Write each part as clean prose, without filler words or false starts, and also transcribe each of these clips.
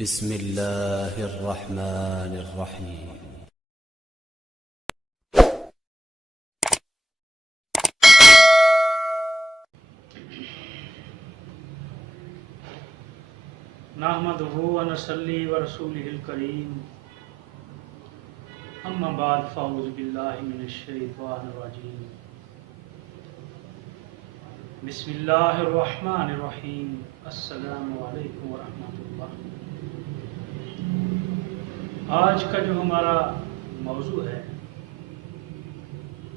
بسم اللہ الرحمن الرحیم۔ نحمدہ ونصلی ورسولہ الکریم، اما بعد فاعوذ باللہ من الشیطان الرجیم، بسم اللہ الرحمن الرحیم۔ السلام علیکم ورحمۃ اللہ۔ آج کا جو ہمارا موضوع ہے،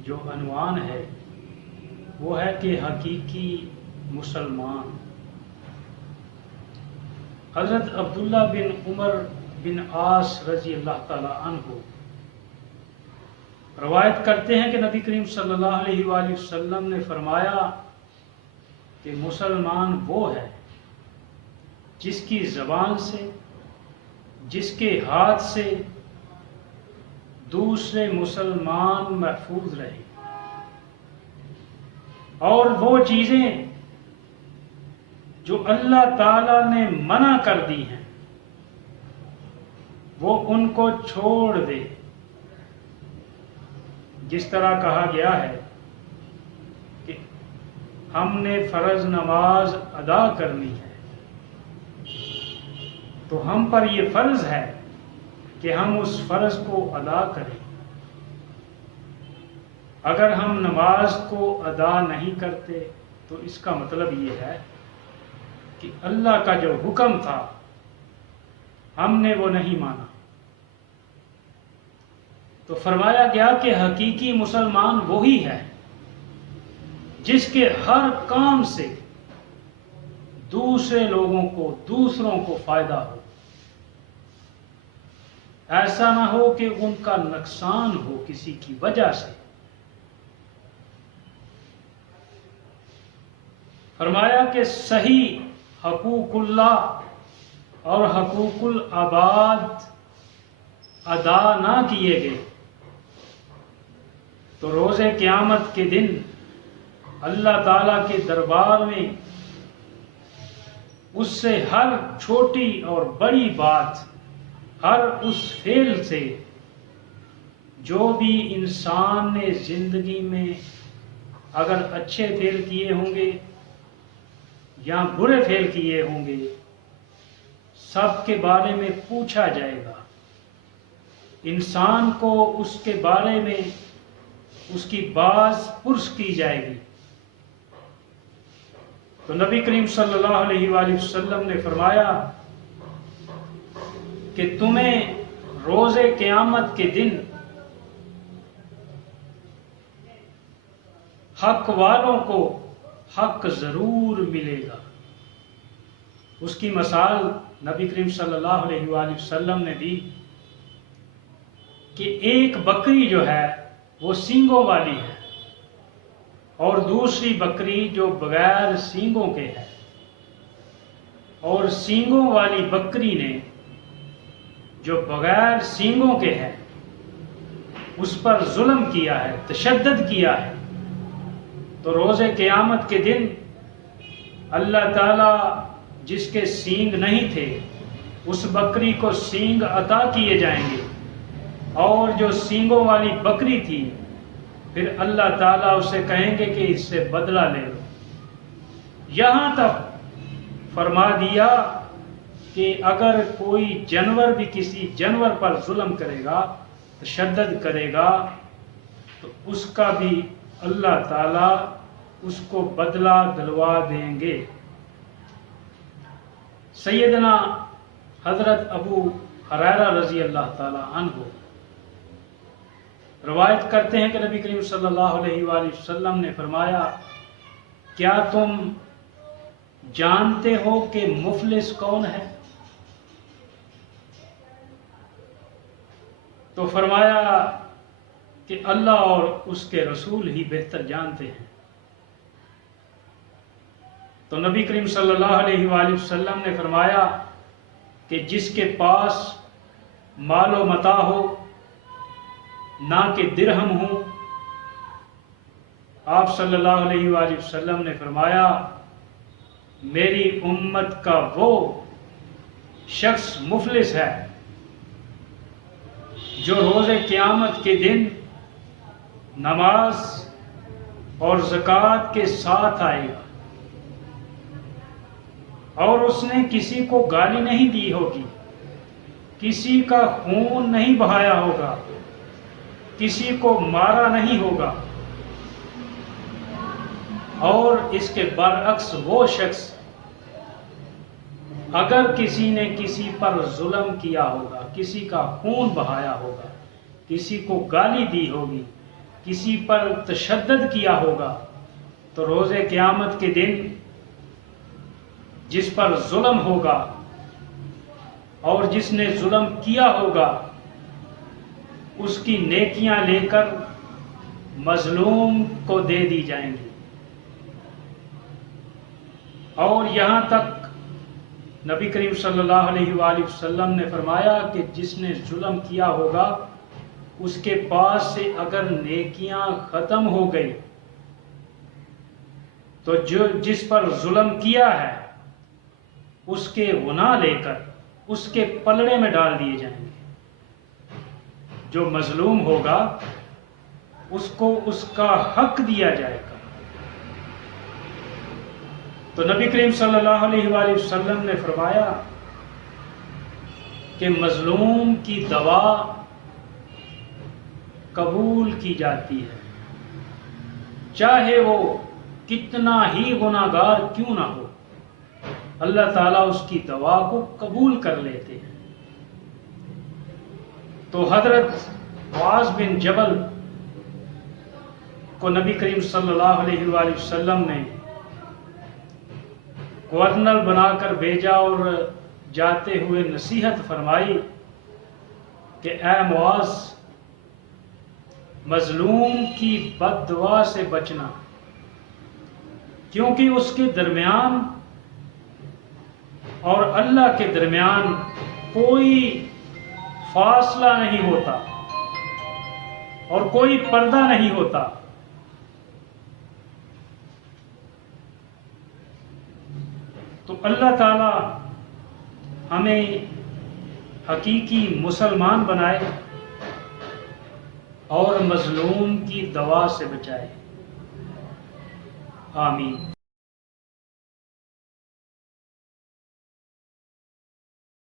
جو عنوان ہے، وہ ہے کہ حقیقی مسلمان۔ حضرت عبداللہ بن عمر بن عاص رضی اللہ تعالی عنہ روایت کرتے ہیں کہ نبی کریم صلی اللہ علیہ وآلہ وسلم نے فرمایا کہ مسلمان وہ ہے جس کی زبان سے، جس کے ہاتھ سے دوسرے مسلمان محفوظ رہے، اور وہ چیزیں جو اللہ تعالیٰ نے منع کر دی ہیں وہ ان کو چھوڑ دے۔ جس طرح کہا گیا ہے کہ ہم نے فرض نماز ادا کرنی ہے، تو ہم پر یہ فرض ہے کہ ہم اس فرض کو ادا کریں۔ اگر ہم نماز کو ادا نہیں کرتے تو اس کا مطلب یہ ہے کہ اللہ کا جو حکم تھا ہم نے وہ نہیں مانا۔ تو فرمایا گیا کہ حقیقی مسلمان وہی ہے جس کے ہر کام سے دوسرے لوگوں کو، دوسروں کو فائدہ ہو، ایسا نہ ہو کہ ان کا نقصان ہو کسی کی وجہ سے۔ فرمایا کہ صحیح حقوق اللہ اور حقوق العباد ادا نہ کیے گئے تو روز قیامت کے دن اللہ تعالیٰ کے دربار میں اس سے ہر چھوٹی اور بڑی بات، ہر اس فعل سے جو بھی انسان نے زندگی میں اگر اچھے فعل کیے ہوں گے یا برے فعل کیے ہوں گے، سب کے بارے میں پوچھا جائے گا۔ انسان کو اس کے بارے میں اس کی باز پرس کی جائے گی۔ تو نبی کریم صلی اللہ علیہ وآلہ وسلم نے فرمایا کہ تمہیں روز قیامت کے دن حق والوں کو حق ضرور ملے گا۔ اس کی مثال نبی کریم صلی اللہ علیہ وآلہ وسلم نے دی کہ ایک بکری جو ہے وہ سینگوں والی ہے اور دوسری بکری جو بغیر سینگوں کے ہے، اور سینگوں والی بکری نے جو بغیر سینگوں کے ہے اس پر ظلم کیا ہے، تشدد کیا ہے۔ تو روز قیامت کے دن اللہ تعالیٰ جس کے سینگ نہیں تھے اس بکری کو سینگ عطا کیے جائیں گے، اور جو سینگوں والی بکری تھی پھر اللہ تعالیٰ اسے کہیں گے کہ اس سے بدلہ لے لو۔ یہاں تک فرما دیا کہ اگر کوئی جانور بھی کسی جانور پر ظلم کرے گا، تشدد کرے گا، تو اس کا بھی اللہ تعالیٰ اس کو بدلہ دلوا دیں گے۔ سیدنا حضرت ابو ہریرہ رضی اللہ تعالی عنہ روایت کرتے ہیں کہ نبی کریم صلی اللہ علیہ وآلہ وسلم نے فرمایا، کیا تم جانتے ہو کہ مفلس کون ہے؟ تو فرمایا کہ اللہ اور اس کے رسول ہی بہتر جانتے ہیں۔ تو نبی کریم صلی اللہ علیہ وآلہ وسلم نے فرمایا کہ جس کے پاس مال و متاع ہو، نہ کہ درہم ہو۔ آپ صلی اللہ علیہ وآلہ وسلم نے فرمایا، میری امت کا وہ شخص مفلس ہے جو روز قیامت کے دن نماز اور زکوٰۃ کے ساتھ آئے گا اور اس نے کسی کو گالی نہیں دی ہوگی، کسی کا خون نہیں بہایا ہوگا، کسی کو مارا نہیں ہوگا، اور اس کے برعکس وہ شخص اگر کسی نے کسی پر ظلم کیا ہوگا، کسی کا خون بہایا ہوگا، کسی کو گالی دی ہوگی، کسی پر تشدد کیا ہوگا، تو روز قیامت کے دن جس پر ظلم ہوگا اور جس نے ظلم کیا ہوگا اس کی نیکیاں لے کر مظلوم کو دے دی جائیں گی، اور یہاں تک نبی کریم صلی اللہ علیہ وآلہ وسلم نے فرمایا کہ جس نے ظلم کیا ہوگا اس کے پاس سے اگر نیکیاں ختم ہو گئی تو جس پر ظلم کیا ہے اس کے گناہ لے کر اس کے پلڑے میں ڈال دیے جائیں گے۔ جو مظلوم ہوگا اس کو اس کا حق دیا جائے گا۔ تو نبی کریم صلی اللہ علیہ وآلہ وسلم نے فرمایا کہ مظلوم کی دوا قبول کی جاتی ہے، چاہے وہ کتنا ہی گناہ گار کیوں نہ ہو، اللہ تعالیٰ اس کی دوا کو قبول کر لیتے ہیں۔ تو حضرت معاذ بن جبل کو نبی کریم صلی اللہ علیہ وآلہ وسلم نے گورنر بنا کر بھیجا اور جاتے ہوئے نصیحت فرمائی کہ اے معاذ، مظلوم کی بد دعا سے بچنا، کیونکہ اس کے درمیان اور اللہ کے درمیان کوئی فاصلہ نہیں ہوتا اور کوئی پردہ نہیں ہوتا۔ تو اللہ تعالی ہمیں حقیقی مسلمان بنائے اور مظلوم کی دوا سے بچائے، آمین۔